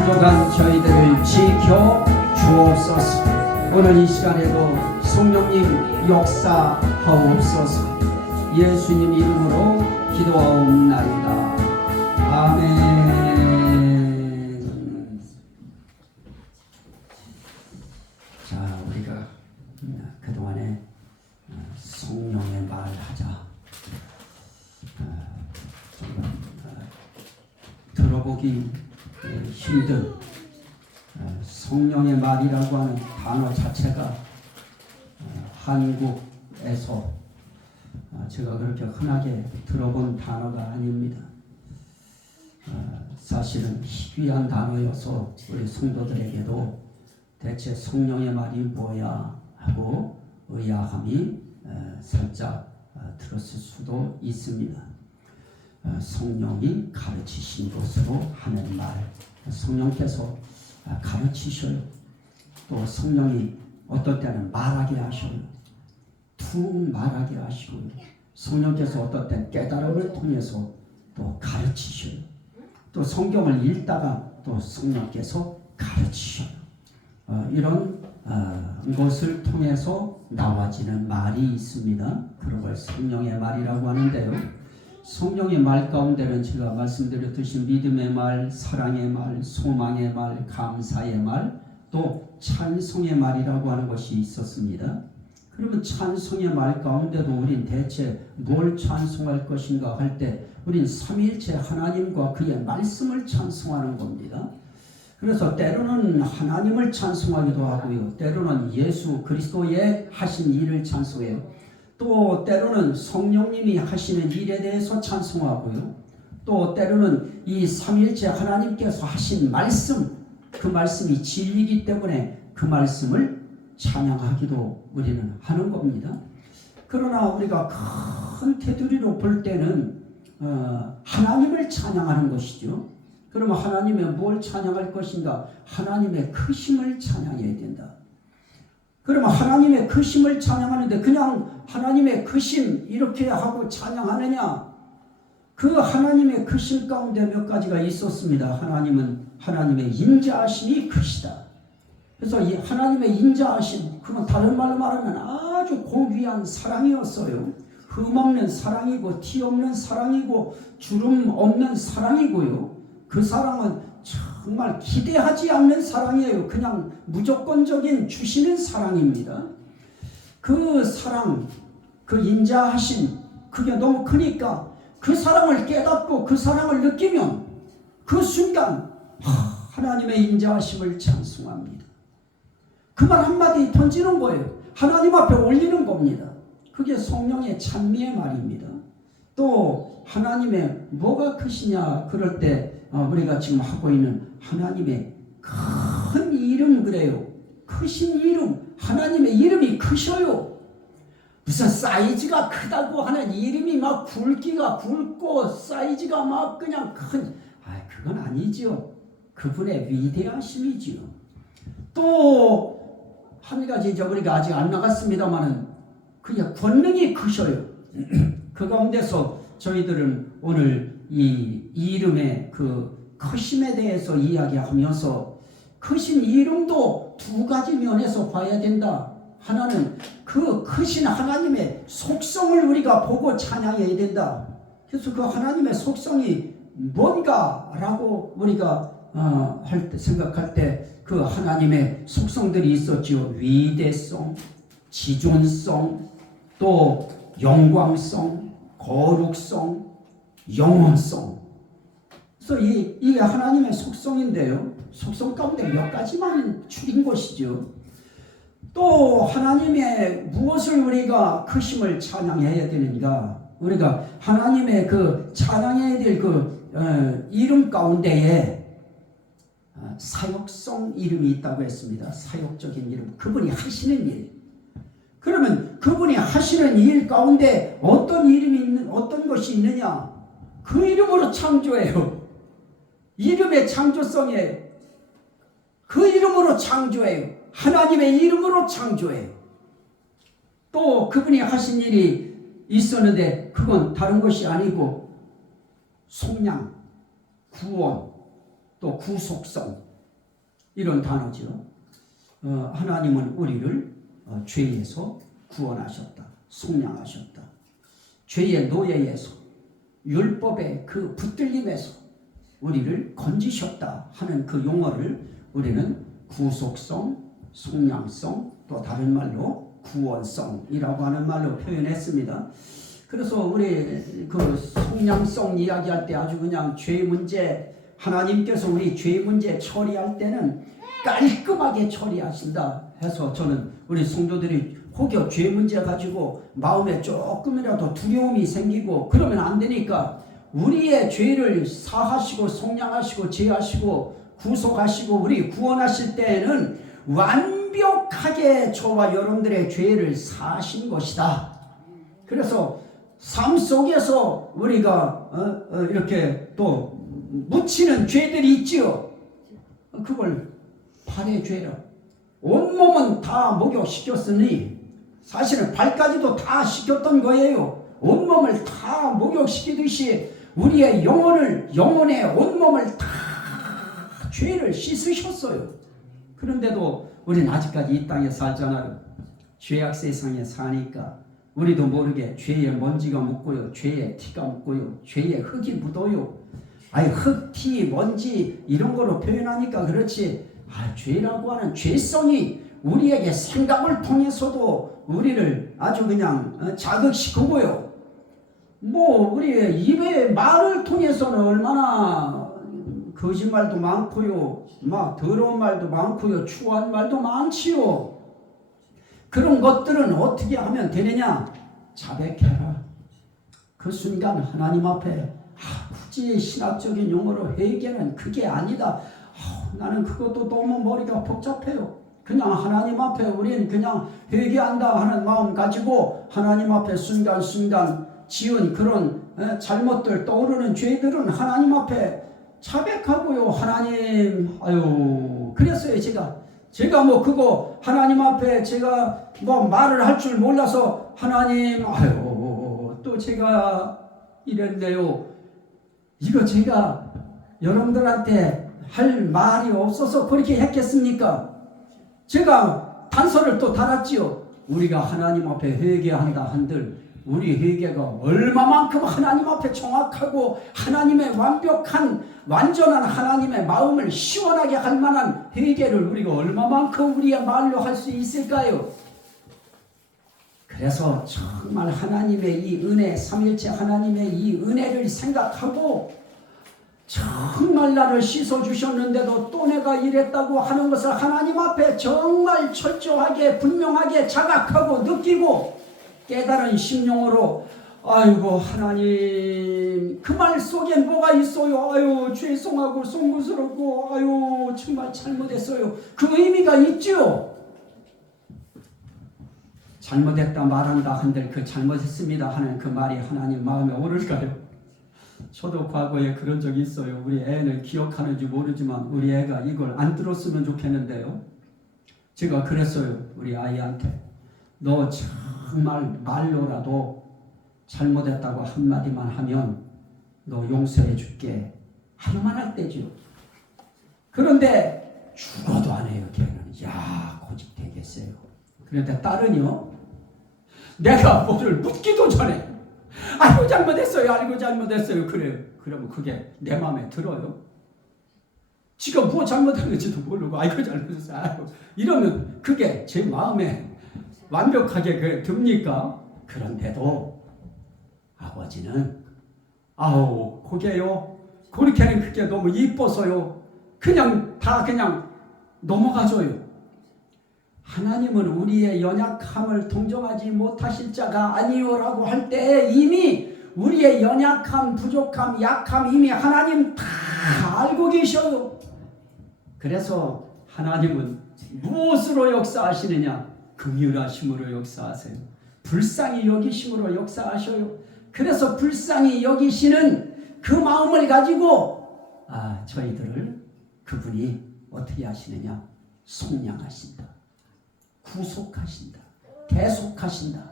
부족한 저희들을 지켜 주옵소서. 오늘 이 시간에도 성령님 역사하옵소서. 예수님 이름으로 기도하옵나이다. 아멘. 자, 우리가 그동안에 성령의 말하자. 들어보기 힘든 성령의 말이라고 하는 단어 자체가 한국에서 제가 그렇게 흔하게 들어본 단어가 아닙니다. 사실은 희귀한 단어여서 우리 성도들에게도 대체 성령의 말이 뭐야 하고 의아함이 살짝 들었을 수도 있습니다. 성령이 가르치신 것으로 하는 말, 성령께서 가르치셔요. 또 성령이 어떨 때는 말하게 하셔요. 툭 말하게 하시고요. 성령께서 어떨 땐 깨달음을 통해서 또 가르치셔요. 또 성경을 읽다가 또 성령께서 가르치셔요. 이런 것을 통해서 나와지는 말이 있습니다. 그런 걸 성령의 말이라고 하는데요. 성령의 말 가운데는 제가 말씀드렸듯이 믿음의 말, 사랑의 말, 소망의 말, 감사의 말, 또 찬송의 말이라고 하는 것이 있었습니다. 그러면 찬송의 말 가운데도 우린 대체 뭘 찬송할 것인가 할 때 우린 삼위일체 하나님과 그의 말씀을 찬송하는 겁니다. 그래서 때로는 하나님을 찬송하기도 하고요. 때로는 예수 그리스도의 하신 일을 찬송해요. 또 때로는 성령님이 하시는 일에 대해서 찬송하고요. 또 때로는 이 삼위일체 하나님께서 하신 말씀, 그 말씀이 진리이기 때문에 그 말씀을 찬양하기도 우리는 하는 겁니다. 그러나 우리가 큰 테두리로 볼 때는 하나님을 찬양하는 것이죠. 그러면 하나님의 뭘 찬양할 것인가? 하나님의 크심을 찬양해야 된다. 그러면 하나님의 크심을 찬양하는데 그냥 하나님의 크심 이렇게 하고 찬양하느냐? 그 하나님의 크심 가운데 몇 가지가 있었습니다. 하나님은 하나님의 인자하심이 크시다. 그래서 이 하나님의 인자하심, 그건 다른 말로 말하면 아주 고귀한 사랑이었어요. 흠 없는 사랑이고 티 없는 사랑이고 주름 없는 사랑이고요. 그 사랑은 정말 기대하지 않는 사랑이에요. 그냥 무조건적인 주시는 사랑입니다. 그 사랑, 그 인자하심, 그게 너무 크니까 그 사랑을 깨닫고 그 사랑을 느끼면 그 순간 하나님의 인자하심을 찬송합니다. 그 말 한마디 던지는 거예요. 하나님 앞에 올리는 겁니다. 그게 성령의 찬미의 말입니다. 또 하나님의 뭐가 크시냐 그럴 때 우리가 지금 하고 있는 하나님의 큰 이름 그래요. 크신 이름, 하나님의 이름이 크셔요. 무슨 사이즈가 크다고 하는 이름이 막 굵기가 굵고 사이즈가 막 그냥 그건 아니지요. 그분의 위대하심이지요. 또 한 가지 우리가 아직 안 나갔습니다만은 그의 권능이 크셔요. 그 가운데서 저희들은 오늘 이 이름의 그 크심에 대해서 이야기하면서 크신 이름도 두 가지 면에서 봐야 된다. 하나는 그 크신 하나님의 속성을 우리가 보고 찬양해야 된다. 그래서 그 하나님의 속성이 뭔가라고 우리가 생각할 때 그 하나님의 속성들이 있었죠. 위대성, 지존성, 또 영광성, 거룩성, 영원성. 그래서 이게 하나님의 속성인데요. 속성 가운데 몇 가지만 줄인 것이죠. 또 하나님의 무엇을 우리가 크심을 찬양해야 되는가? 우리가 하나님의 그 찬양해야 될 그 이름 가운데에 사역성 이름이 있다고 했습니다. 사역적인 이름. 그분이 하시는 일. 그러면 그분이 하시는 일 가운데 어떤 것이 있느냐? 그 이름으로 창조해요. 이름의 창조성이에요. 그 이름으로 창조해요. 하나님의 이름으로 창조해요. 또 그분이 하신 일이 있었는데 그건 다른 것이 아니고 속량, 구원, 또 구속성, 이런 단어죠. 하나님은 우리를 죄에서 구원하셨다. 속량하셨다. 죄의 노예에서 율법의 그 붙들림에서 우리를 건지셨다 하는 그 용어를 우리는 구속성, 속량성, 또 다른 말로 구원성이라고 하는 말로 표현했습니다. 그래서 우리 그 속량성 이야기할 때 아주 그냥 죄 문제, 하나님께서 우리 죄 문제 처리할 때는 깔끔하게 처리하신다 해서 저는 우리 성도들이 혹여 죄 문제 가지고 마음에 조금이라도 두려움이 생기고 그러면 안 되니까 우리의 죄를 사하시고 속량하시고 제하시고 구속하시고 우리 구원하실 때에는 완벽하게 저와 여러분들의 죄를 사하신 것이다. 그래서 삶 속에서 우리가 이렇게 또 묻히는 죄들이 있지요. 그걸 발의 죄라. 온몸은 다 목욕시켰으니 사실은 발까지도 다 시켰던 거예요. 온몸을 다 목욕시키듯이 우리의 영혼의 온몸을 다 죄를 씻으셨어요. 그런데도 우리는 아직까지 이 땅에 살잖아요. 죄악 세상에 사니까 우리도 모르게 죄의 먼지가 묻고요. 죄의 티가 묻고요. 죄의 흙이 묻어요. 흙, 티, 먼지 이런 거로 표현하니까 그렇지 죄라고 하는 죄성이 우리에게 생각을 통해서도 우리를 아주 그냥 자극시키고요. 우리의 입의 말을 통해서는 얼마나 거짓말도 많고요. 막 더러운 말도 많고요. 추한 말도 많지요. 그런 것들은 어떻게 하면 되느냐? 자백해라. 그 순간 하나님 앞에 굳이 신학적인 용어로 회개는 그게 아니다. 나는 그것도 너무 머리가 복잡해요. 그냥 하나님 앞에 우리는 그냥 회개한다 하는 마음 가지고 하나님 앞에 순간순간 지은 그런 잘못들 떠오르는 죄들은 하나님 앞에 자백하고요. 하나님 그랬어요. 제가 그거 하나님 앞에 제가 말을 할 줄 몰라서 하나님 또 제가 이랬네요. 이거 제가 여러분들한테 할 말이 없어서 그렇게 했겠습니까? 제가 단서를 또 달았지요. 우리가 하나님 앞에 회개한다 한들 우리 회개가 얼마만큼 하나님 앞에 정확하고 하나님의 완전한 하나님의 마음을 시원하게 할 만한 회개를 우리가 얼마만큼 우리의 말로 할 수 있을까요? 그래서 정말 하나님의 이 은혜, 삼일체 하나님의 이 은혜를 생각하고 정말 나를 씻어주셨는데도 또 내가 이랬다고 하는 것을 하나님 앞에 정말 철저하게 분명하게 자각하고 느끼고 깨달은 심령으로 하나님 그 말 속에 뭐가 있어요. 죄송하고 송구스럽고 정말 잘못했어요. 그 의미가 있죠. 잘못했다 말한다 한들 그 잘못했습니다 하는 그 말이 하나님 마음에 오를까요? 저도 과거에 그런 적이 있어요. 우리 애는 기억하는지 모르지만 우리 애가 이걸 안 들었으면 좋겠는데요. 제가 그랬어요. 우리 아이한테 너 정말 말로라도 잘못했다고 한마디만 하면 너 용서해 줄게 하루만 할 때죠. 그런데 죽어도 안 해요. 걔는 고집 되겠어요. 그런데 딸은요, 내가 뭐를 묻기도 전에 알고 잘못했어요. 그래요. 그러면 그게 내 마음에 들어요. 지가 뭐 잘못했는지도 모르고 잘못했어요. 이러면 그게 제 마음에 완벽하게 듭니까? 그런데도 아버지는 그게요. 그렇게는 그게 너무 이뻐서요. 그냥 넘어가줘요. 하나님은 우리의 연약함을 동정하지 못하실 자가 아니오라고 할 때 이미 우리의 연약함, 부족함, 약함 이미 하나님 다 알고 계셔요. 그래서 하나님은 무엇으로 역사하시느냐? 긍휼하심으로 역사하세요. 불쌍히 여기심으로 역사하셔요. 그래서 불쌍히 여기시는 그 마음을 가지고 저희들을 그분이 어떻게 하시느냐? 속량하신다. 구속하신다. 대속하신다.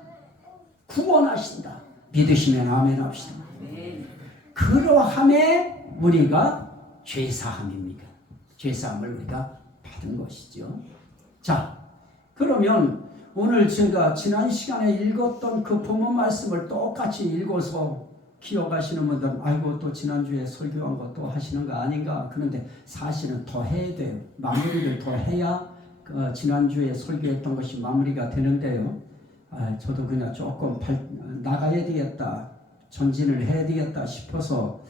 구원하신다. 믿으시면 아멘 합시다. 그러함에 우리가 죄사함입니다. 죄사함을 우리가 받은 것이죠. 자, 그러면 오늘 제가 지난 시간에 읽었던 그 본문 말씀을 똑같이 읽어서 기억하시는 분들은 아이고 또 지난주에 설교한 것도 하시는 거 아닌가. 그런데 사실은 더 해야 돼요. 마무리를 더 해야 지난주에 설교했던 것이 마무리가 되는데요. 저도 그냥 조금 나가야 되겠다, 전진을 해야 되겠다 싶어서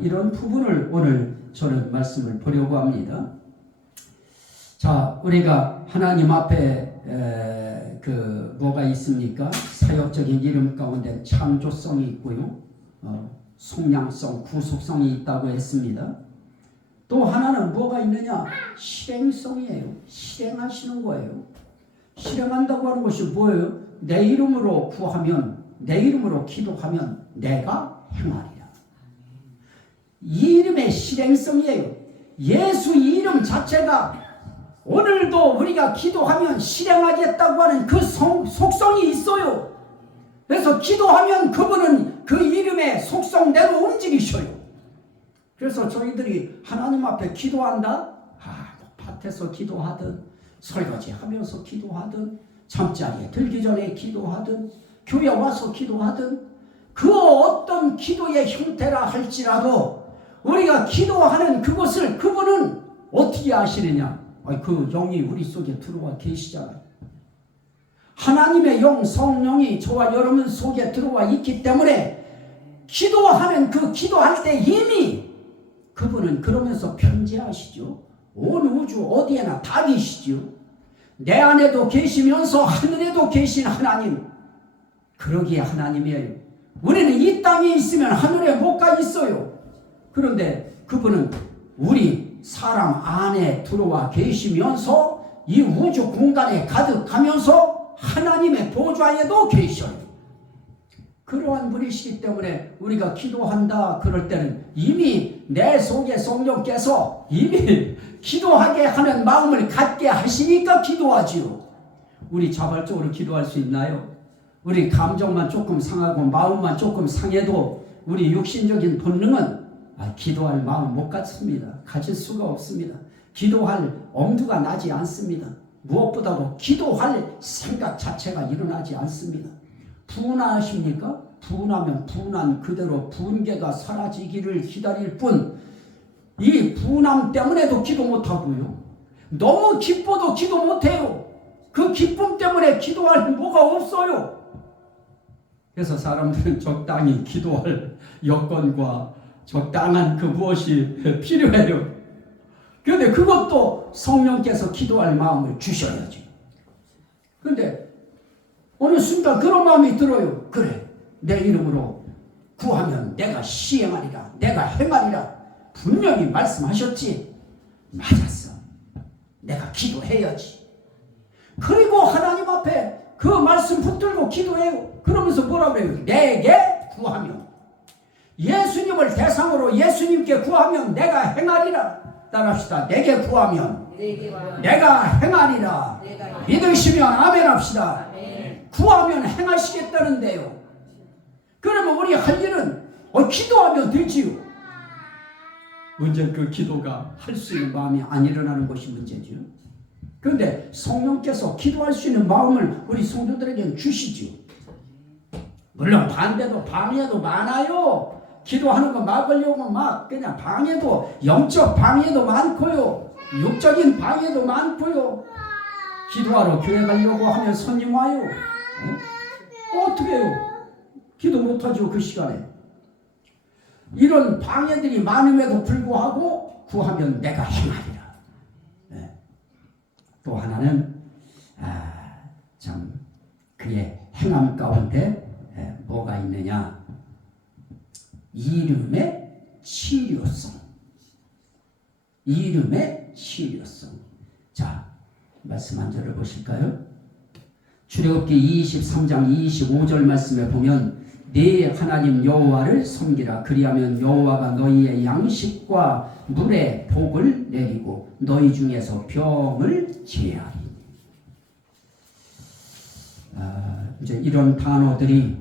이런 부분을 오늘 저는 말씀을 보려고 합니다. 자, 우리가 하나님 앞에 뭐가 있습니까? 사역적인 이름 가운데 창조성이 있고요, 속량성, 구속성이 있다고 했습니다. 또 하나는 뭐가 있느냐? 실행성이에요. 실행하시는 거예요. 실행한다고 하는 것이 뭐예요? 내 이름으로 구하면, 내 이름으로 기도하면 내가 행하리라. 이 이름의 실행성이에요. 예수 이름 자체가 오늘도 우리가 기도하면 실행하겠다고 하는 그 속성이 있어요. 그래서 기도하면 그분은 그 이름의 속성대로 움직이셔요. 그래서 저희들이 하나님 앞에 기도한다? 밭에서 기도하든, 설거지 하면서 기도하든, 잠자리에 들기 전에 기도하든, 교회 와서 기도하든, 그 어떤 기도의 형태라 할지라도 우리가 기도하는 그것을 그분은 어떻게 아시느냐? 그 영이 우리 속에 들어와 계시잖아요. 하나님의 영, 성령이 저와 여러분 속에 들어와 있기 때문에 기도하는 그 기도할 때 이미 그분은 그러면서 편재하시죠. 온 우주 어디에나 다 계시죠. 내 안에도 계시면서 하늘에도 계신 하나님, 그러기에 하나님이에요. 우리는 이 땅에 있으면 하늘에 못 가 있어요. 그런데 그분은 우리 사람 안에 들어와 계시면서 이 우주 공간에 가득하면서 하나님의 보좌에도 계셔요. 그러한 분이시기 때문에 우리가 기도한다 그럴 때는 이미 내 속에 성령께서 이미 기도하게 하는 마음을 갖게 하시니까 기도하지요. 우리 자발적으로 기도할 수 있나요? 우리 감정만 조금 상하고 마음만 조금 상해도 우리 육신적인 본능은 기도할 마음 못 갖습니다. 가질 수가 없습니다. 기도할 엄두가 나지 않습니다. 무엇보다도 기도할 생각 자체가 일어나지 않습니다. 분하십니까? 분하면 분한 그대로 분개가 사라지기를 기다릴 뿐, 이 분함 때문에도 기도 못하고요, 너무 기뻐도 기도 못해요. 그 기쁨 때문에 기도할 뭐가 없어요. 그래서 사람들은 적당히 기도할 여건과 적당한 그 무엇이 필요해요. 그런데 그것도 성령께서 기도할 마음을 주셔야죠. 그런데 어느 순간 그런 마음이 들어요. 그래, 내 이름으로 구하면 내가 시행하리라, 내가 행하리라 분명히 말씀하셨지. 맞았어, 내가 기도해야지. 그리고 하나님 앞에 그 말씀 붙들고 기도해요. 그러면서 뭐라고 해요? 내게 구하면, 예수님을 대상으로 예수님께 구하면 내가 행하리라. 따라합시다. 내게 구하면 내가 행하리라. 믿으시면 아멘 합시다. 구하면 행하시겠다는데요. 그러면 우리 할 일은 기도하면 되지요. 문제는 그 기도가 할 수 있는 마음이 안 일어나는 것이 문제죠. 그런데 성령께서 기도할 수 있는 마음을 우리 성도들에게는 주시죠. 물론 반대도 방해도 많아요. 기도하는 거 막으려고 막 그냥 방해도, 영적 방해도 많고요, 육적인 방해도 많고요. 기도하러 교회 가려고 하면 손님 와요. 어떻게 해요? 기도 못하죠. 그 시간에 이런 방해들이 많음에도 불구하고 구하면 내가 행하리라. 또 하나는 참 그의 행함 가운데 뭐가 있느냐? 이름의 치료성. 이름의 치료성. 자, 말씀 한 절을 보실까요? 출애굽기 23장 25절 말씀에 보면 네 하나님 여호와를 섬기라. 그리하면 여호와가 너희의 양식과 물에 복을 내리고 너희 중에서 병을 제하리. 이제 이런 단어들이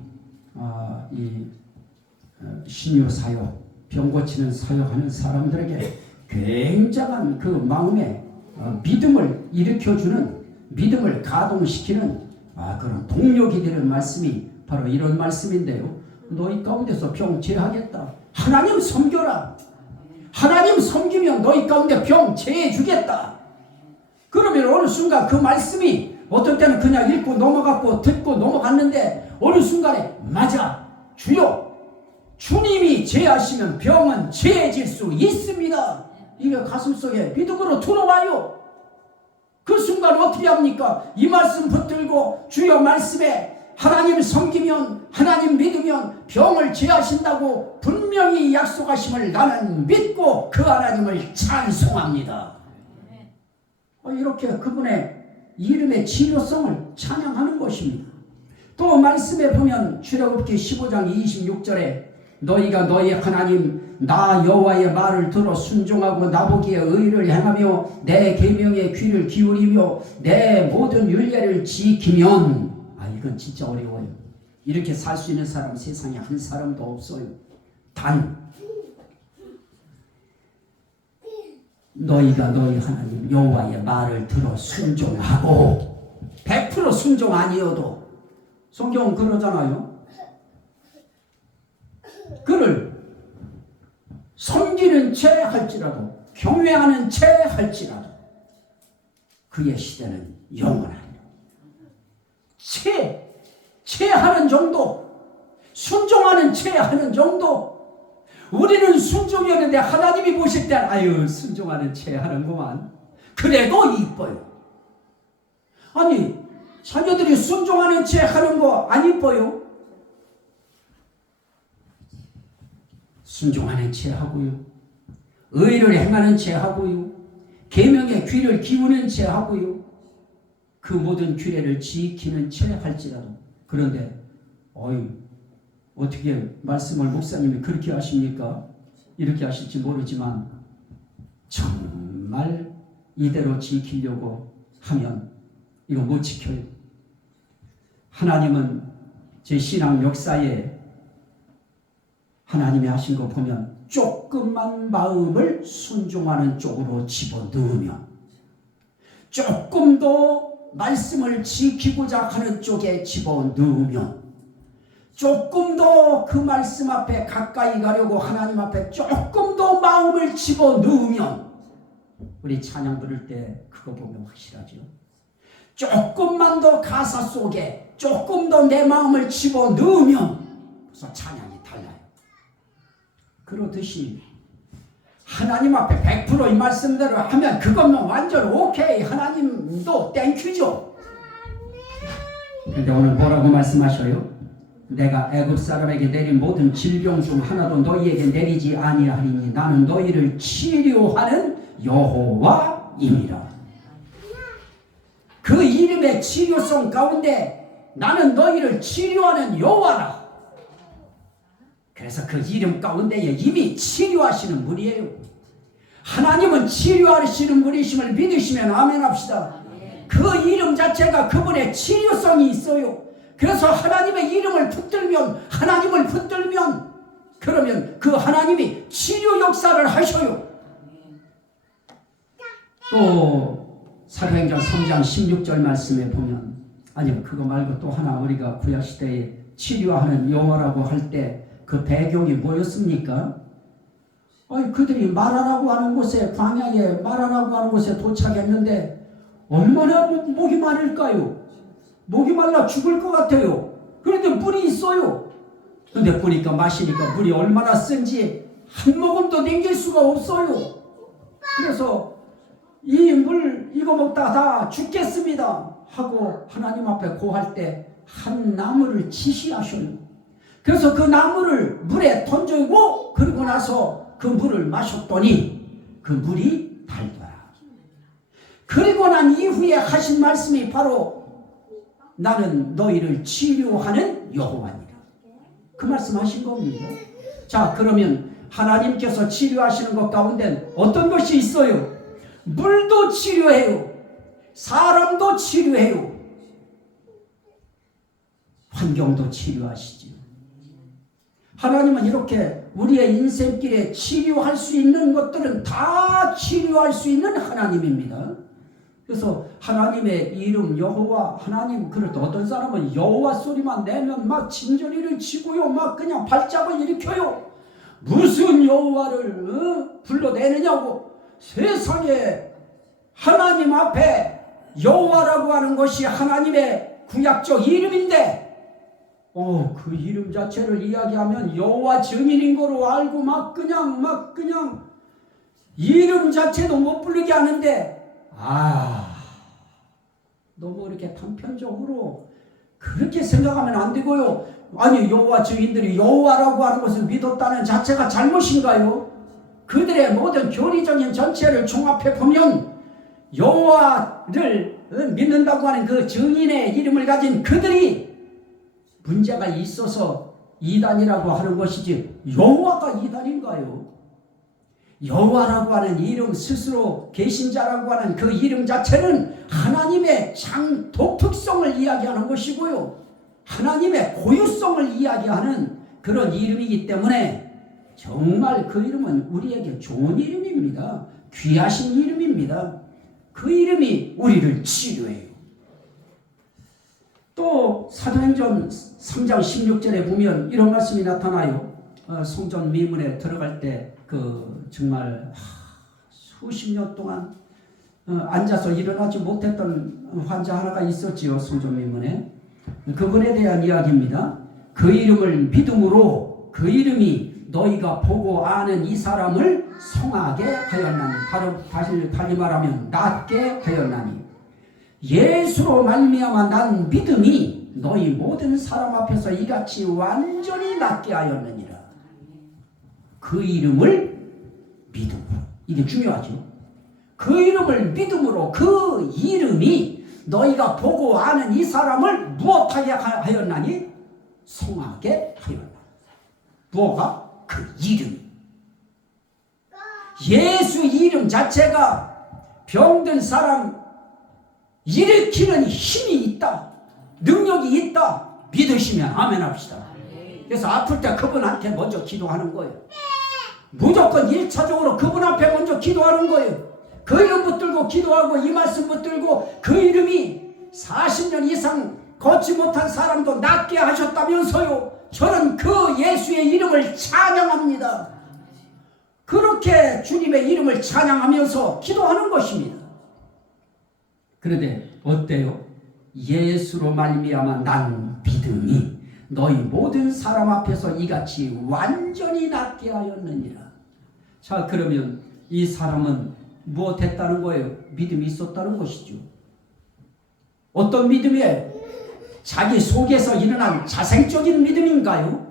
이 신유 사역, 병 고치는 사역하는 사람들에게 굉장한 그 마음에 믿음을 일으켜주는, 믿음을 가동시키는 그런 동력이 되는 말씀이 바로 이런 말씀인데요. 너희 가운데서 병 제하겠다. 하나님 섬겨라. 하나님 섬기면 너희 가운데 병 제해주겠다. 그러면 어느 순간 그 말씀이 어떤 때는 그냥 읽고 넘어갔고 듣고 넘어갔는데 어느 순간에 맞아, 주여, 주님이 제하시면 병은 제해질 수 있습니다. 이게 가슴속에 믿음으로 들어와요. 그 순간 어떻게 합니까? 이 말씀 붙들고 주여 말씀에 하나님 섬기면, 하나님 믿으면 병을 제하신다고 분명히 약속하심을 나는 믿고 그 하나님을 찬송합니다. 이렇게 그분의 이름의 치료성을 찬양하는 것입니다. 또 말씀에 보면 출애굽기 15장 26절에 너희가 너희 하나님 나 여호와의 말을 들어 순종하고 나보기에 의를 행하며 내 계명에 귀를 기울이며 내 모든 율례를 지키면, 이건 진짜 어려워요. 이렇게 살 수 있는 사람 세상에 한 사람도 없어요. 단 너희가 너희 하나님 여호와의 말을 들어 순종하고, 100% 순종 아니어도 성경은 그러잖아요. 그를 섬기는 채 할지라도, 경외하는 채 할지라도 그의 시대는 영원하리라. 채 하는 정도, 순종하는 채 하는 정도. 우리는 순종이었는데 하나님이 보실 때 아유 순종하는 채 하는구만. 그래도 이뻐요. 아니 자녀들이 순종하는 채 하는 거 안 이뻐요? 순종하는 채 하고요, 의를 행하는 채 하고요, 계명에 귀를 기우는 채 하고요, 그 모든 규례를 지키는 채 할지라도. 그런데 어떻게 말씀을 목사님이 그렇게 하십니까? 이렇게 하실지 모르지만 정말 이대로 지키려고 하면 이거 못 지켜요. 하나님은 제 신앙 역사에 하나님이 하신 거 보면 조금만 마음을 순종하는 쪽으로 집어넣으면, 조금 더 말씀을 지키고자 하는 쪽에 집어넣으면, 조금 더 그 말씀 앞에 가까이 가려고 하나님 앞에 조금 더 마음을 집어넣으면, 우리 찬양 부를 때 그거 보면 확실하죠. 조금만 더 가사 속에 조금 더 내 마음을 집어넣으면 그래서 찬양이 달라요. 그러듯이 하나님 앞에 100% 이 말씀대로 하면 그것만 완전 오케이, 하나님도 땡큐죠. 그런데 오늘 뭐라고 말씀하셔요? 내가 애굽 사람에게 내린 모든 질병 중 하나도 너희에게 내리지 아니하리니 나는 너희를 치료하는 여호와임이라. 그 이름의 치료성 가운데 나는 너희를 치료하는 여호와라. 그래서 그 이름 가운데에 이미 치료하시는 분이에요. 하나님은 치료하시는 분이심을 믿으시면 아멘 합시다. 그 이름 자체가 그분의 치료성이 있어요. 그래서 하나님의 이름을 붙들면, 하나님을 붙들면 그러면 그 하나님이 치료 역사를 하셔요. 또 사도행전 3장 16절 말씀에 보면, 아니면 그거 말고 또 하나 우리가 구약시대에 치료하는 여호와라고 할 때 그 배경이 뭐였습니까? 그들이 말하라고 하는 곳에, 광야에 말하라고 하는 곳에 도착했는데 얼마나 목이 마를까요? 목이 말라 죽을 것 같아요. 그런데 물이 있어요. 그런데 보니까 마시니까 물이 얼마나 쓴지 한 모금도 남길 수가 없어요. 그래서 이 물 이거 먹다가 다 죽겠습니다 하고 하나님 앞에 고할 때 한 나무를 지시하셔요. 그래서 그 나무를 물에 던지고 그리고 나서 그 물을 마셨더니 그 물이 달더라. 그리고 난 이후에 하신 말씀이 바로 나는 너희를 치료하는 여호와니라. 그 말씀하신 겁니다. 자, 그러면 하나님께서 치료하시는 것 가운데 어떤 것이 있어요? 물도 치료해요. 사람도 치료해요. 환경도 치료하시죠. 하나님은 이렇게 우리의 인생길에 치료할 수 있는 것들은 다 치료할 수 있는 하나님입니다. 그래서 하나님의 이름 여호와 하나님, 그럴 때 어떤 사람은 여호와 소리만 내면 막 진저리를 치고요, 막 그냥 발작을 일으켜요. 무슨 여호와를 불러내느냐고. 세상에 하나님 앞에 여호와라고 하는 것이 하나님의 구약적 이름인데 그 이름 자체를 이야기하면 여호와 증인인 거로 알고 막 그냥 이름 자체도 못 부르게 하는데, 너무 이렇게 단편적으로 그렇게 생각하면 안 되고요. 아니, 여호와 증인들이 여호와라고 하는 것을 믿었다는 자체가 잘못인가요? 그들의 모든 교리적인 전체를 종합해 보면 여호와를 믿는다고 하는 그 증인의 이름을 가진 그들이 문제가 있어서 이단이라고 하는 것이지, 여호와가 이단인가요? 여호와라고 하는 이름, 스스로 계신 자라고 하는 그 이름 자체는 하나님의 독특성을 이야기하는 것이고요, 하나님의 고유성을 이야기하는 그런 이름이기 때문에 정말 그 이름은 우리에게 좋은 이름입니다. 귀하신 이름입니다. 그 이름이 우리를 치료해요. 또 사도행전 3장 16절에 보면 이런 말씀이 나타나요. 성전 미문에 들어갈 때 정말 수십 년 동안 앉아서 일어나지 못했던 환자 하나가 있었지요. 성전 미문에. 그분에 대한 이야기입니다. 그 이름을 믿음으로 그 이름이 너희가 보고 아는 이 사람을 성하게 하였나니, 달리 말하면 낫게 하였나니, 예수로 말미암아 난 믿음이 너희 모든 사람 앞에서 이같이 완전히 낫게 하였느니라. 그 이름을 믿음으로, 이게 중요하죠. 그 이름을 믿음으로, 그 이름이 너희가 보고 아는 이 사람을 무엇하게 하였나니? 성하게 하였나니. 뭐가? 그 이름이. 예수 이름 자체가 병든 사람 일으키는 힘이 있다, 능력이 있다. 믿으시면 아멘 합시다. 그래서 아플 때 그분한테 먼저 기도하는 거예요. 무조건 1차적으로 그분 앞에 먼저 기도하는 거예요. 그 이름 붙들고 기도하고 이 말씀 붙들고, 그 이름이 40년 이상 걷지 못한 사람도 낫게 하셨다면서요. 저는 그 예수의 이름을 찬양합니다. 그렇게 주님의 이름을 찬양하면서 기도하는 것입니다. 그런데 어때요? 예수로 말미암아 난 믿음이 너희 모든 사람 앞에서 이같이 완전히 낫게 하였느니라. 자, 그러면 이 사람은 무엇 했다는 거예요? 믿음이 있었다는 것이죠. 어떤 믿음이에요? 자기 속에서 일어난 자생적인 믿음인가요?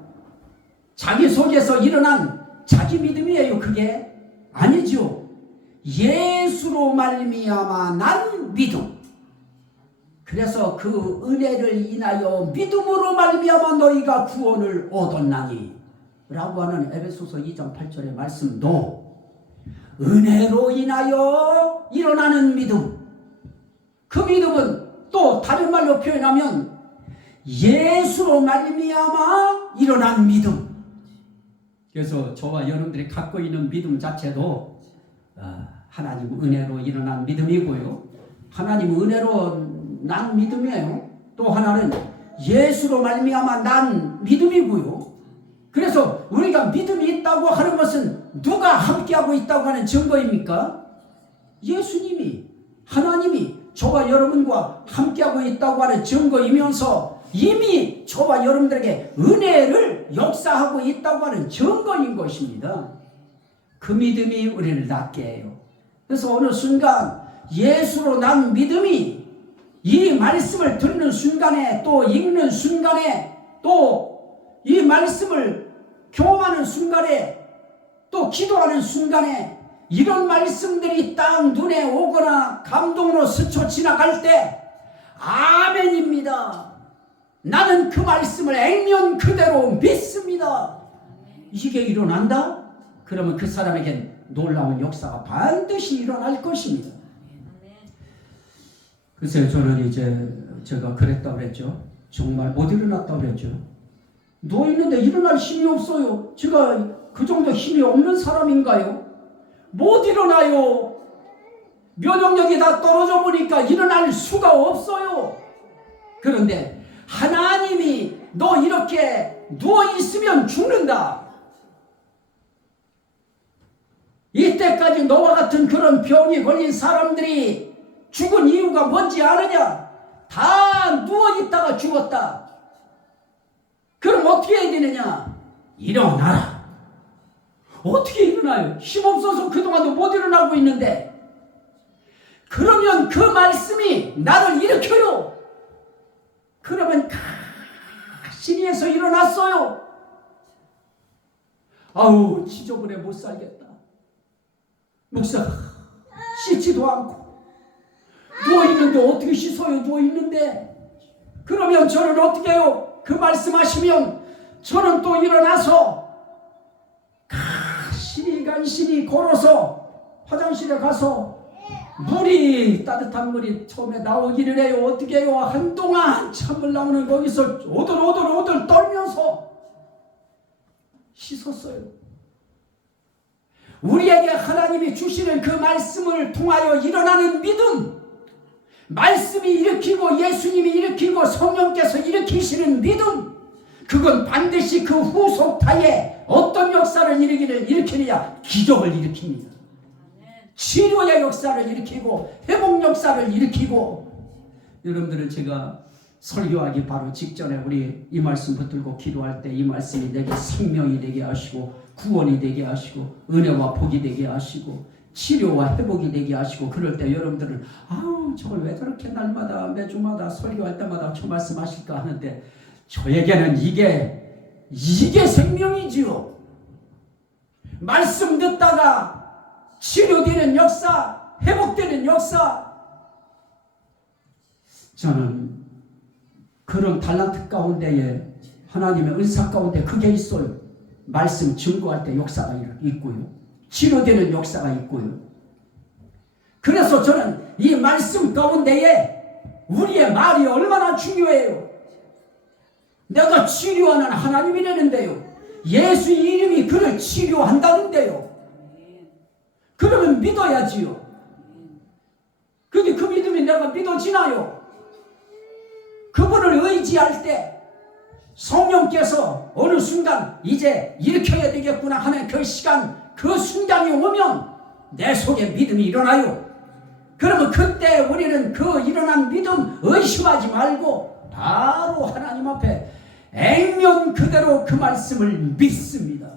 자기 속에서 일어난 자기 믿음이에요, 그게? 아니죠. 예수로 말미암아 난 믿음. 그래서 그 은혜를 인하여 믿음으로 말미암아 너희가 구원을 얻었나니 라고 하는 에베소서 2장 8절의 말씀도 은혜로 인하여 일어나는 믿음, 그 믿음은 또 다른 말로 표현하면 예수로 말미암아 일어난 믿음. 그래서 저와 여러분들이 갖고 있는 믿음 자체도 하나님 은혜로 일어난 믿음이고요, 하나님 은혜로 난 믿음이에요. 또 하나는 예수로 말미암아 난 믿음이고요. 그래서 우리가 믿음이 있다고 하는 것은 누가 함께하고 있다고 하는 증거입니까? 예수님이, 하나님이 저와 여러분과 함께하고 있다고 하는 증거이면서 이미 저와 여러분들에게 은혜를 역사하고 있다고 하는 증거인 것입니다. 그 믿음이 우리를 낫게 해요. 그래서 어느 순간 예수로 난 믿음이 이 말씀을 듣는 순간에, 또 읽는 순간에, 또 이 말씀을 교험하는 순간에, 또 기도하는 순간에 이런 말씀들이 딱 눈에 오거나 감동으로 스쳐 지나갈 때 아멘입니다. 나는 그 말씀을 액면 그대로 믿습니다. 이게 일어난다? 그러면 그 사람에겐 놀라운 역사가 반드시 일어날 것입니다. 글쎄요, 저는 이제 제가 그랬다고 그랬죠. 정말 못 일어났다고 그랬죠. 누워있는데 일어날 힘이 없어요. 제가 그 정도 힘이 없는 사람인가요? 못 일어나요. 면역력이 다 떨어져 보니까 일어날 수가 없어요. 그런데 하나님이 너 이렇게 누워있으면 죽는다. 이때까지 너와 같은 그런 병이 걸린 사람들이 죽은 이유가 뭔지 아느냐? 다 누워있다가 죽었다. 그럼 어떻게 해야 되느냐? 일어나라. 어떻게 일어나요? 힘없어서 그동안도 못 일어나고 있는데. 그러면 그 말씀이 나를 일으켜요. 그러면 가신이에서 일어났어요. 아우, 지저분해 못 살겠다. 목사, 씻지도 않고 누워있는데 어떻게 씻어요? 누워있는데. 그러면 저는 어떻게 해요? 그 말씀하시면 저는 또 일어나서 간신히 걸어서 화장실에 가서 물이, 따뜻한 물이 처음에 나오기를 해요. 어떻게 해요? 한동안 찬물 나오는 거기서 오돌오돌 떨면서 씻었어요. 우리에게 하나님이 주시는 그 말씀을 통하여 일어나는 믿음, 말씀이 일으키고 예수님이 일으키고 성령께서 일으키시는 믿음, 그건 반드시 그 후속타에 어떤 역사를 일으키느냐? 기적을 일으킵니다. 치료의 역사를 일으키고 회복 역사를 일으키고. 여러분들은 제가 설교하기 바로 직전에 우리 이 말씀 붙들고 기도할 때 이 말씀이 내게 생명이 되게 하시고 구원이 되게 하시고 은혜와 복이 되게 하시고 치료와 회복이 되게 하시고, 그럴 때 여러분들은 아우, 저걸 왜 저렇게 날마다 매주마다 설교할 때마다 저 말씀하실까 하는데, 저에게는 이게 생명이지요. 말씀 듣다가 치료되는 역사, 회복되는 역사. 저는 그런 달란트 가운데에 하나님의 은사 가운데 그게 있어요. 말씀 증거할 때 역사가 있고요. 치료되는 역사가 있고요. 그래서 저는 이 말씀 가운데에 우리의 말이 얼마나 중요해요. 내가 치료하는 하나님이라는데요. 예수 이름이 그를 치료한다는데요. 그러면 믿어야지요. 근데 그 믿음이 내가 믿어지나요? 그분을 의지할 때 성령께서 어느 순간 이제 일으켜야 되겠구나 하는 그 시간, 그 순간이 오면 내 속에 믿음이 일어나요. 그러면 그때 우리는 그 일어난 믿음 의심하지 말고 바로 하나님 앞에 액면 그대로 그 말씀을 믿습니다.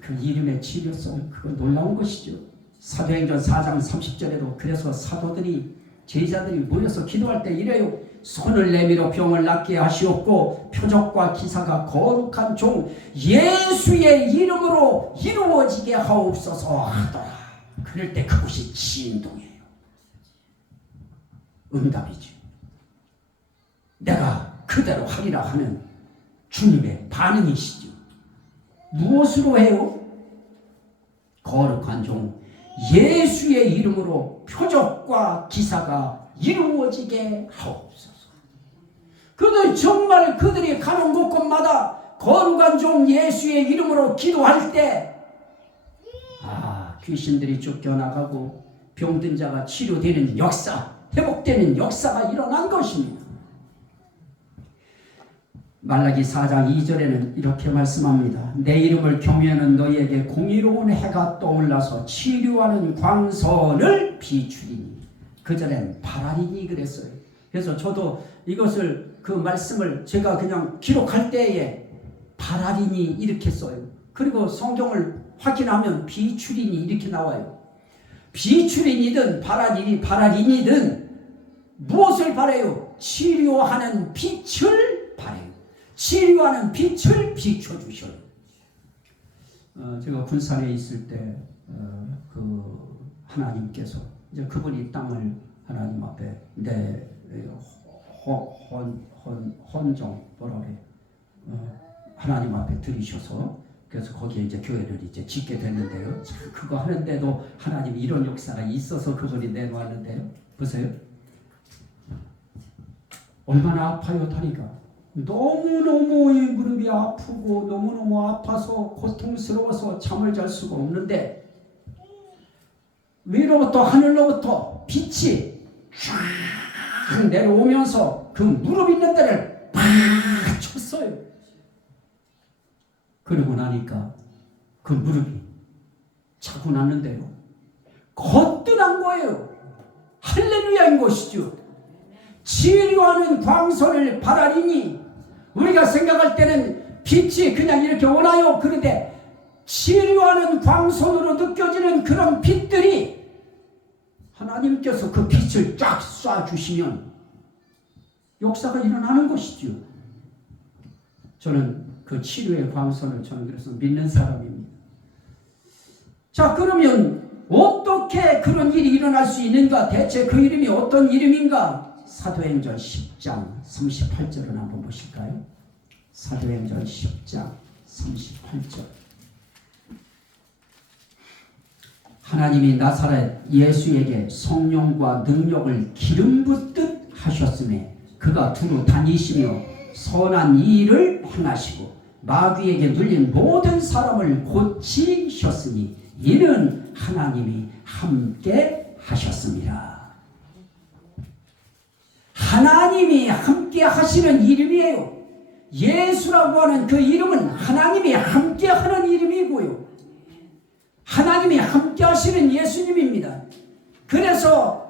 그 이름의 치료성, 그건 놀라운 것이죠. 사도행전 4장 30절에도 그래서 사도들이, 제자들이 모여서 기도할 때 이래요. 손을 내밀어 병을 낫게 하시옵고 표적과 기사가 거룩한 종 예수의 이름으로 이루어지게 하옵소서 하더라. 그럴 때 그것이 진동이에요. 응답이죠. 내가 그대로 하리라 하는 주님의 반응이시죠. 무엇으로 해요? 거룩한 종 예수의 이름으로 표적과 기사가 이루어지게 하옵소서. 그들 정말 그들이 가는 곳곳마다 거룩한 종 예수의 이름으로 기도할 때 귀신들이 쫓겨나가고 병든 자가 치료되는 역사, 회복되는 역사가 일어난 것입니다. 말라기 4장 2절에는 이렇게 말씀합니다. 내 이름을 경외하는 너희에게 공의로운 해가 떠올라서 치료하는 광선을 비추리니. 그 전엔 바라리니 그랬어요. 그래서 저도 이것을, 그 말씀을 제가 그냥 기록할 때에 바라리니 이렇게 써요. 그리고 성경을 확인하면 비추리니 이렇게 나와요. 비추리니든 바라리니든 무엇을 바래요? 치료하는 빛을 바래요. 치료하는 빛을 비춰주셔요. 제가 군산에 있을 때 그 하나님께서 이제 그분이 땅을 하나님 앞에 내 헌정 뭐라 그래, 하나님 앞에 들이셔서, 그래서 거기에 이제 교회를 이제 짓게 됐는데요. 참 그거 하는데도 하나님 이런 역사가 있어서 그분이 내놓았는데요. 보세요. 얼마나 아파요 다리가. 너무너무 이 무릎이 아프고 너무너무 아파서 고통스러워서 잠을 잘 수가 없는데 위로부터 하늘로부터 빛이 쫙 내려오면서 그 무릎 있는 데를 팍 쳤어요. 그러고 나니까 그 무릎이 자고 났는데요, 거뜬한 거예요. 할렐루야인 것이죠. 치료하는 광선을 바라리니, 우리가 생각할 때는 빛이 그냥 이렇게 오나요? 그런데 치료하는 광선으로 느껴지는 그런 빛들이 하나님께서 그 빛을 쫙 쏴주시면 역사가 일어나는 것이죠. 저는 그 치료의 광선을 저는 그래서 믿는 사람입니다. 자, 그러면 어떻게 그런 일이 일어날 수 있는가? 대체 그 이름이 어떤 이름인가? 사도행전 10장 38절을 한번 보실까요? 사도행전 10장 38절. 하나님이 나사렛 예수에게 성령과 능력을 기름 붓듯 하셨음에 그가 두루 다니시며 선한 일을 행하시고 마귀에게 눌린 모든 사람을 고치셨으니 이는 하나님이 함께 하셨습니다. 하나님이 함께 하시는 이름이에요. 예수라고 하는 그 이름은 하나님이 함께 하는 이름이고요, 하나님이 함께 하시는 예수님입니다. 그래서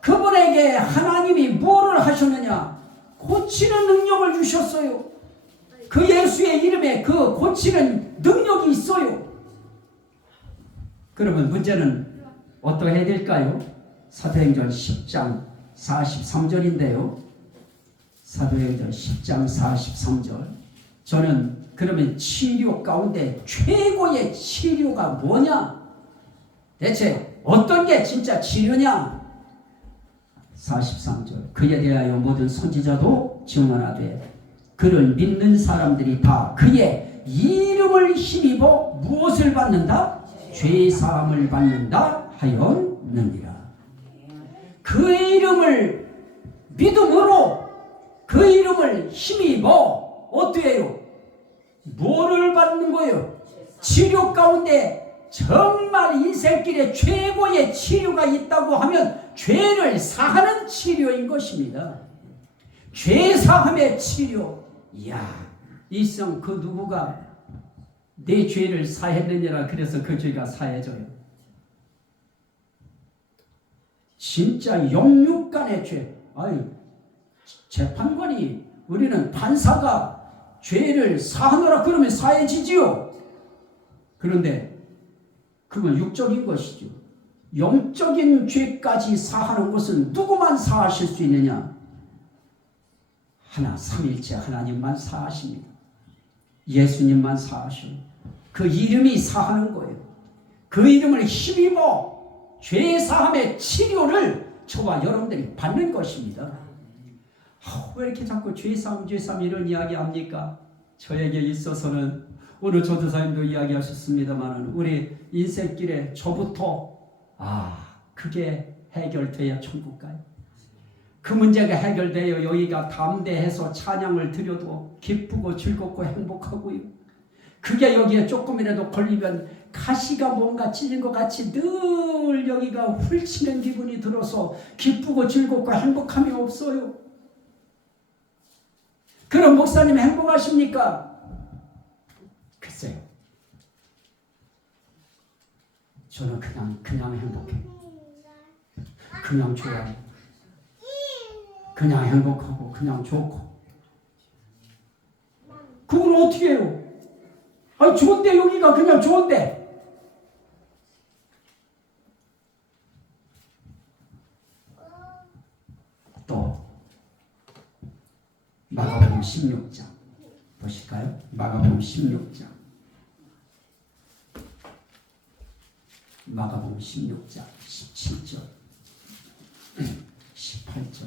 그분에게 하나님이 뭐를 하셨느냐? 고치는 능력을 주셨어요. 그 예수의 이름에 그 고치는 능력이 있어요. 그러면 문제는 어떻게 해야 될까요? 사도행전 10장 43절인데요. 사도행전 10장 43절. 저는 그러면 치료 가운데 최고의 치료가 뭐냐? 대체 어떤 게 진짜 치료냐? 43절. 그에 대하여 모든 선지자도 증언하되 그를 믿는 사람들이 다 그의 이름을 힘입어 무엇을 받는다? 죄사함을 받는다 하였느니라. 그 이름을 믿음으로 그 이름을 힘입어 어떻게 해요? 뭐를 받는 거예요? 치료 가운데 정말 인생길에 최고의 치료가 있다고 하면 죄를 사하는 치료인 것입니다. 죄사함의 치료. 이야, 일생 그 누구가 내 죄를 사했느니라 그래서 그 죄가 사해져요. 진짜 영육간의 죄. 아이, 재판관이, 우리는 판사가 죄를 사하노라 그러면 사해지지요. 그런데 그건 육적인 것이죠. 영적인 죄까지 사하는 것은 누구만 사하실 수 있느냐? 하나, 삼일체 하나님만 사하십니다. 예수님만 사하셔요. 그 이름이 사하는 거예요. 그 이름을 힘입어 죄사함의 치료를 저와 여러분들이 받는 것입니다. 왜 이렇게 자꾸 죄사함 이런 이야기 합니까? 저에게 있어서는 오늘 조도사님도 이야기하셨습니다만 우리 인생길에 저부터 그게 해결돼야 천국 가요. 그 문제가 해결되어 여기가 담대해서 찬양을 드려도 기쁘고 즐겁고 행복하고요. 그게 여기에 조금이라도 걸리면 가시가 뭔가 찔린 것 같이 늘 여기가 훌치는 기분이 들어서 기쁘고 즐겁고 행복함이 없어요. 그럼 목사님 행복하십니까? 글쎄요. 저는 그냥 행복해요. 그냥 좋아요. 그냥 행복하고 그냥 좋고. 그걸 어떻게 해요? 아니 좋은데 여기가 그냥 좋은데. 또 마가복음 16장 보실까요? 마가복음 16장. 마가복음 16장 17절 18절.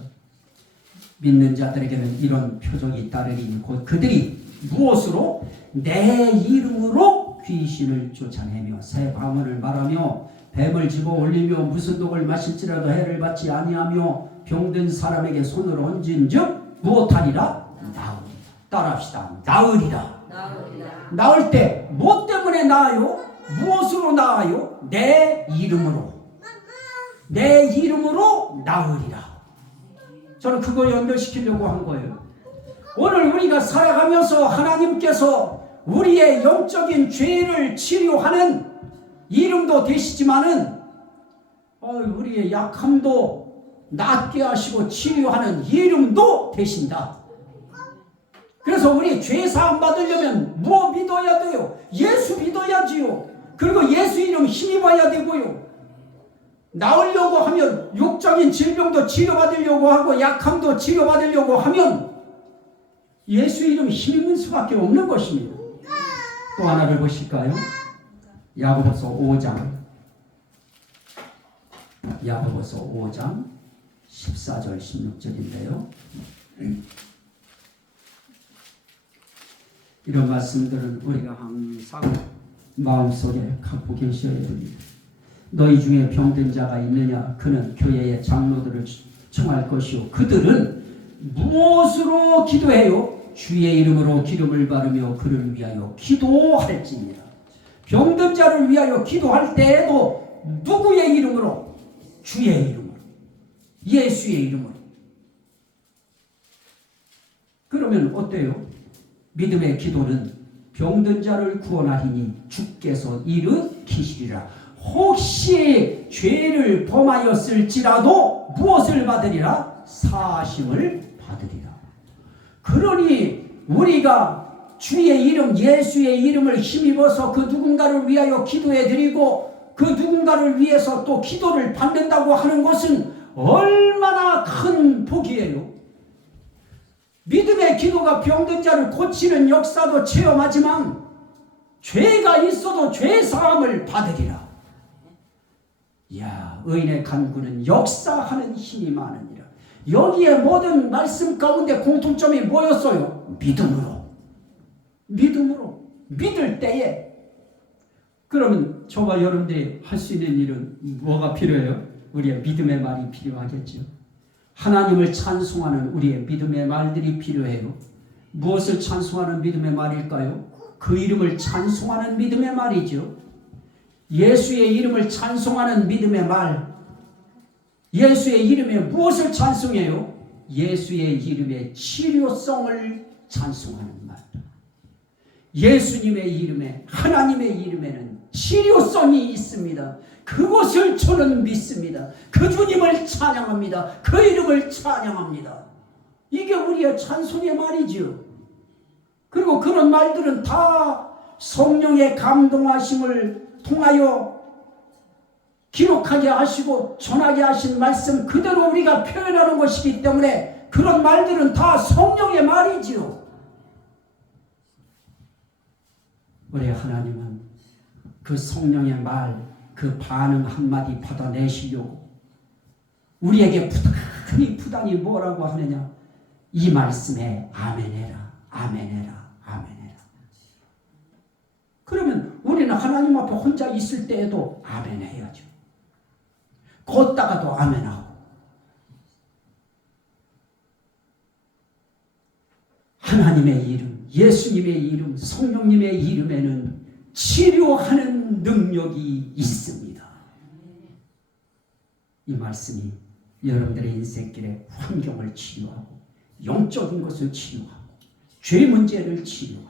믿는 자들에게는 이런 표적이 따르리니 곧 그들이 무엇으로? 내 이름으로 귀신을 쫓아내며 새 방언을 말하며 뱀을 집어 올리며 무슨 독을 마실지라도 해를 받지 아니하며 병든 사람에게 손을 얹은즉 무엇하리라? 나으리라. 따라합시다. 나으리라. 나으리라. 나을 때 뭐 때문에 나아요? 무엇으로 나아요? 내 이름으로. 내 이름으로 나으리라. 저는 그거 연결시키려고 한 거예요. 오늘 우리가 살아가면서 하나님께서 우리의 영적인 죄를 치료하는 이름도 되시지만은 우리의 약함도 낫게 하시고 치료하는 이름도 되신다. 그래서 우리 죄 사함 받으려면 뭐 믿어야 돼요? 예수 믿어야지요. 그리고 예수 이름 힘입어야 되고요. 나으려고 하면 육적인 질병도 치료받으려고 하고 약함도 치료받으려고 하면 예수 이름 힘입는 수밖에 없는 것입니다. 또 하나를 보실까요? 야고보서 5장 14절 16절인데요. 이런 말씀들은 우리가 항상 마음속에 갖고 계셔야 됩니다. 너희 중에 병든 자가 있느냐? 그는 교회의 장로들을 청할 것이요 그들은 무엇으로 기도해요? 주의 이름으로 기름을 바르며 그를 위하여 기도할지니라. 병든 자를 위하여 기도할 때에도 누구의 이름으로? 주의 이름으로, 예수의 이름으로. 그러면 어때요? 믿음의 기도는 병든 자를 구원하리니 주께서 일으키시리라. 혹시 죄를 범하였을지라도 무엇을 받으리라? 사하심을 받으리라. 그러니 우리가 주의 이름, 예수의 이름을 힘입어서 그 누군가를 위하여 기도해 드리고 그 누군가를 위해서 또 기도를 받는다고 하는 것은 얼마나 큰 복이에요. 믿음의 기도가 병든 자를 고치는 역사도 체험하지만 죄가 있어도 죄 사함을 받으리라. 이야, 의인의 간구는 역사하는 힘이 많으니라. 여기에 모든 말씀 가운데 공통점이 뭐였어요? 믿음으로. 믿을 때에. 그러면 저와 여러분들이 할 수 있는 일은 뭐가 필요해요? 우리의 믿음의 말이 필요하겠죠. 하나님을 찬송하는 우리의 믿음의 말들이 필요해요. 무엇을 찬송하는 믿음의 말일까요? 그 이름을 찬송하는 믿음의 말이죠. 예수의 이름을 찬송하는 믿음의 말. 예수의 이름에 무엇을 찬송해요? 예수의 이름의 치료성을 찬송하는 말. 예수님의 이름에, 하나님의 이름에는 치료성이 있습니다. 그것을 저는 믿습니다. 그 주님을 찬양합니다. 그 이름을 찬양합니다. 이게 우리의 찬송의 말이죠. 그리고 그런 말들은 다 성령의 감동하심을 통하여 기록하게 하시고 전하게 하신 말씀 그대로 우리가 표현하는 것이기 때문에 그런 말들은 다 성령의 말이지요. 우리 하나님은 그 성령의 말, 그 반응 한마디 받아내시려고 우리에게 부단히 뭐라고 하느냐? 이 말씀에 아멘해라, 아멘해라, 아멘해라. 그러면 우리는 하나님 앞에 혼자 있을 때에도 아멘해야죠. 걷다가도 아멘하고. 하나님의 이름, 예수님의 이름, 성령님의 이름에는 치료하는 능력이 있습니다. 이 말씀이 여러분들의 인생길의 환경을 치료하고 영적인 것을 치료하고 죄 문제를 치료하고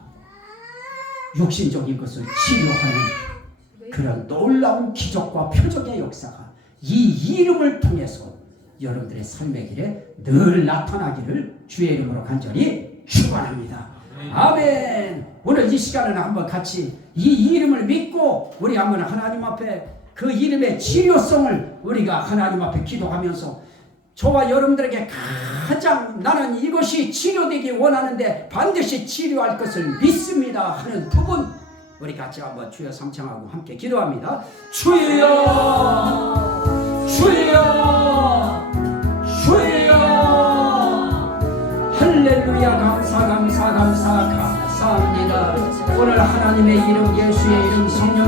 육신적인 것을 치료하는 그런 놀라운 기적과 표적의 역사가 이 이름을 통해서 여러분들의 삶의 길에 늘 나타나기를 주의 이름으로 간절히 축원합니다. 아멘. 오늘 이 시간을 한번 같이 이 이름을 믿고 우리 한번 하나님 앞에 그 이름의 치료성을 우리가 하나님 앞에 기도하면서 저와 여러분들에게 가장 나는 이것이 치료되기 원하는데 반드시 치료할 것을 믿습니다 하는 두 분 우리 같이 한번 주여 삼창하고 함께 기도합니다. 주여 주여 주여 할렐루야. 감사합니다. 오늘 하나님의 이름 예수의 이름 성령